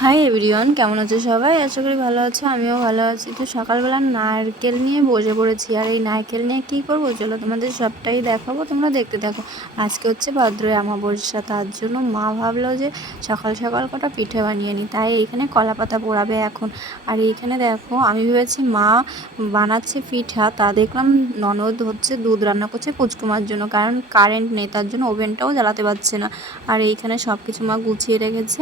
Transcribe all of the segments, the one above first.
Hi everyone, কেমন আছো সবাই? আশা করি ভালো আছো, আমিও ভালো আছি। তো সকালবেলা নারকেল নিয়ে বসে পড়েছি, আর এই নারকেল নিয়ে কী করবো চলো তোমাদের সবটাই দেখাবো, তোমরা দেখতে থাকো। আজকে হচ্ছে ভাদ্রই অমাবস্যা, তার জন্য মা ভাবলো যে সকাল সকাল কটা পিঠে বানিয়ে নিই, তাই এইখানে কলা পাতা পোড়াবে এখন। আর এইখানে দেখো, আমি ভেবেছি মা বানাচ্ছে পিঠা, তা দেখলাম ননদ হচ্ছে দুধ রান্না করছে পুচকুমার জন্য, কারণ কারেন্ট নেই, তার জন্য ওভেনটাও জ্বালাতে পারছে না। আর এইখানে সব কিছু মা গুছিয়ে রেখেছে।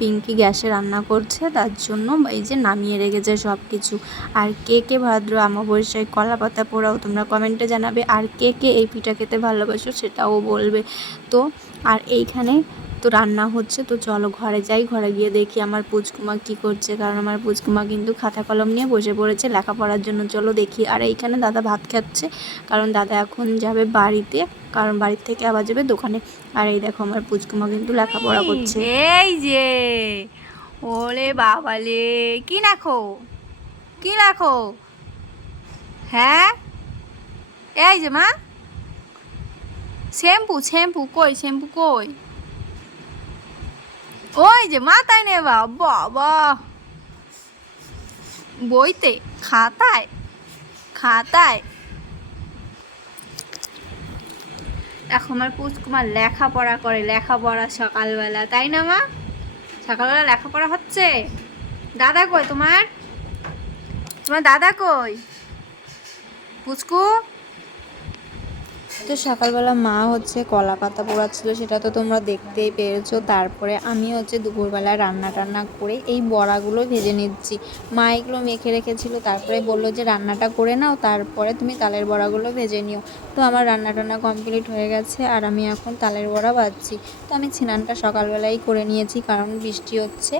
পিঙ্কি গ্যাসে রান্না করছে, তার জন্য এই যে নামিয়ে রেখেছে সব কিছু। আর কে কে ভাদ্র অমাবস্যায় কলা পাতা পোড়াও তোমরা কমেন্টে জানাবে, আর কে কে এই পিঠা খেতে ভালোবাসো সেটাও বলবে। তো আর এইখানে তো রান্না হচ্ছে, তো চলো ঘরে যাই, ঘরে গিয়ে দেখি আমার পুচকুমা কি করছে, কারণ আমার পুচকুমা কিন্তু খাতা কলম নিয়ে বসে পড়েছে লেখাপড়ার জন্য। চলো দেখি। আর এইখানে দাদা ভাত খাচ্ছে, কারণ দাদা এখন যাবে বাড়িতে, কারণ বাড়ির থেকে আবার যাবে দোকানে। আর এই দেখো আমার পুচকুমা কিন্তু লেখাপড়া করছে। এই যে ওরে বাবালে, কি লেখো, কি লেখো? হ্যাঁ, এই যে মা, শ্যাম্পু শ্যাম্পু কই, শ্যাম্পু কই? ওই যে মাথায় নেবা, বাবা বইতে, খাতায়, খাতায়। এখন আমার পুচকুমার লেখাপড়া করে, লেখাপড়া সকালবেলা, তাই না মা? সকালবেলা লেখাপড়া হচ্ছে। দাদা কই তোমার? তোমার দাদা কই পুচকু? তো সকালবেলা মা হচ্ছে কলা পাতা পোড়াচ্ছিল, সেটা তো তোমরা দেখতেই পেরেছো। তারপরে আমি হচ্ছে দুপুরবেলা রান্না টান্না করে এই বড়াগুলো ভেজে নিচ্ছি। মা এগুলো মেখে রেখেছিল, তারপরে বললো যে রান্নাটা করে নাও, তারপরে তুমি তালের বড়াগুলো ভেজে নিও। তো আমার রান্না টান্না কমপ্লিট হয়ে গেছে, আর আমি এখন তালের বড়া ভাজছি। তো আমি স্নানটা সকালবেলাই করে নিয়েছি, কারণ বৃষ্টি হচ্ছে,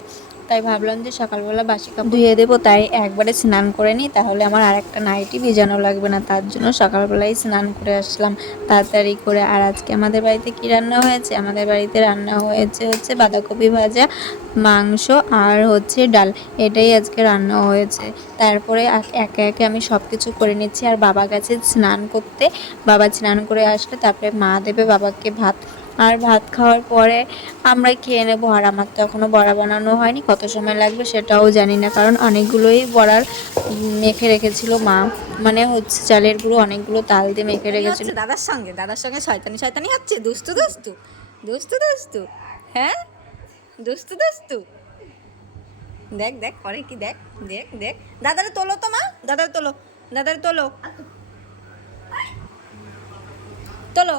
তাই ভাবলাম যে সকালবেলা বাসি কাপড় ধুয়ে দেবো, তাই একবারে স্নান করে নিই, তাহলে আমার আরেকটা নাইটি ভিজানো লাগবে না। তার জন্য সকালবেলাই স্নান করে আসলাম তাড়াতাড়ি করে। আর আজকে আমাদের বাড়িতে কি রান্না হয়েছে? আমাদের বাড়িতে রান্না হয়েছে হচ্ছে বাঁধাকপি ভাজা, মাংস আর হচ্ছে ডাল, এটাই আজকে রান্না হয়েছে। তারপরে একে একে আমি সব কিছু করে নিচ্ছি। আর বাবা গেছে স্নান করতে, বাবা স্নান করে আসলে তারপরে মা দেবে বাবাকে ভাত। আর ভাত খাওয়ার পরে আমরা খেয়ে নেবো। আর আমার তো এখনও বড়া বানানো হয়নি, কত সময় লাগবে সেটাও জানি না, কারণ অনেকগুলোই বড়ার মেখে রেখেছিল মা, মানে হচ্ছে চালের গুঁড়ো অনেকগুলো তাল দিয়ে মেখে রেখেছিল। দাদার সঙ্গে শয়তানি শয়তানি হচ্ছে, দুস্তু দুস্তু, দুস্তু দুস্তু, হ্যাঁ দুস্তু দুস্তু। দেখ দেখ করে কি, দেখ দেখ দেখ। দাদারে তোলো তো মা, দাদারে তোলো, দাদারে তোলো, তোলো।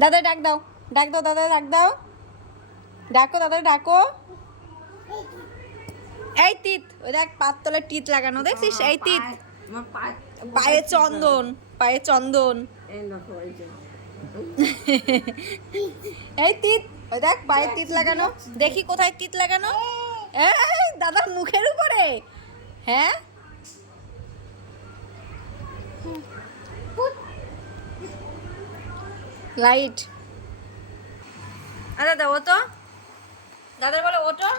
দাদা ডাক দাও, ডাক দাও, দাদা ডাক দাও, ডাকো দাদা ডাকো। এই তিত, ওই দেখ পাত তলায় টিত লাগানো, দেখছিস? এই তিত, পায়ে চন্দন, পায়ে চন্দন। এই তিত, ওই দেখ পায়ে তিত লাগানো, দেখি কোথায় তিত লাগানো। এই দাদার মুখের উপরে, হ্যাঁ লাইট। দাদা ওটো, দাদার বলে ওটো,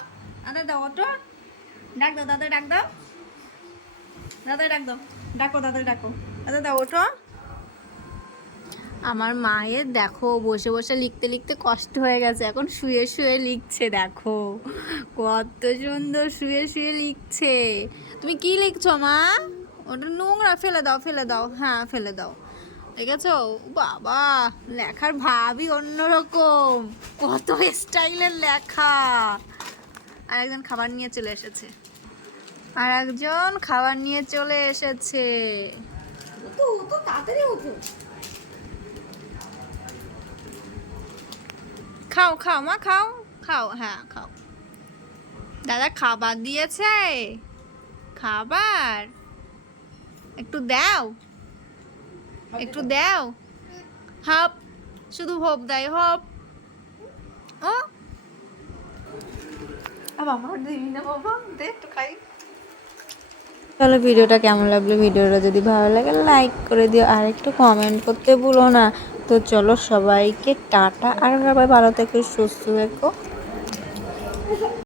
দাদা ওটো, ডাক দাও, দাদা ডাক দাও, দাদা ডাক দাও, ডাকো দাদা ডাকো, দাদা ওঠো। আমার মায়ের দেখো বসে বসে লিখতে লিখতে কষ্ট হয়ে গেছে, এখন শুয়ে শুয়ে লিখছে, দেখো কত সুন্দর শুয়ে শুয়ে লিখছে। তুমি কি লিখছো মা? ওটা নোংরা, ফেলে দাও, ফেলে দাও, হ্যাঁ ফেলে দাও। দেখেছো বাবা, লেখার ভাবই অন্যরকম, কত স্টাইলের লেখা। আর একজন খাবার নিয়ে চলে এসেছে, আর একজন খাবার নিয়ে চলে এসেছে। তো তাড়াতাড়ি উঠো, খাও খাও মা, খাও খাও, হ্যাঁ খাও। দাদা খাবার দিয়েছে, খাবার একটু দাও, একটু দাও। হপ, শুধু হোপ দেয়, হোপ। ও বাবা দিবি না বাবা, দে একটু খাই। তাহলে ভিডিওটা কেমন লাগলো? ভিডিওটা যদি ভালো লাগে লাইক করে দিও, আর একটু কমেন্ট করতে ভুলো না। তো চলো সবাইকে টাটা, আর সবাই ভালো থেকো, সুস্থ থেকো।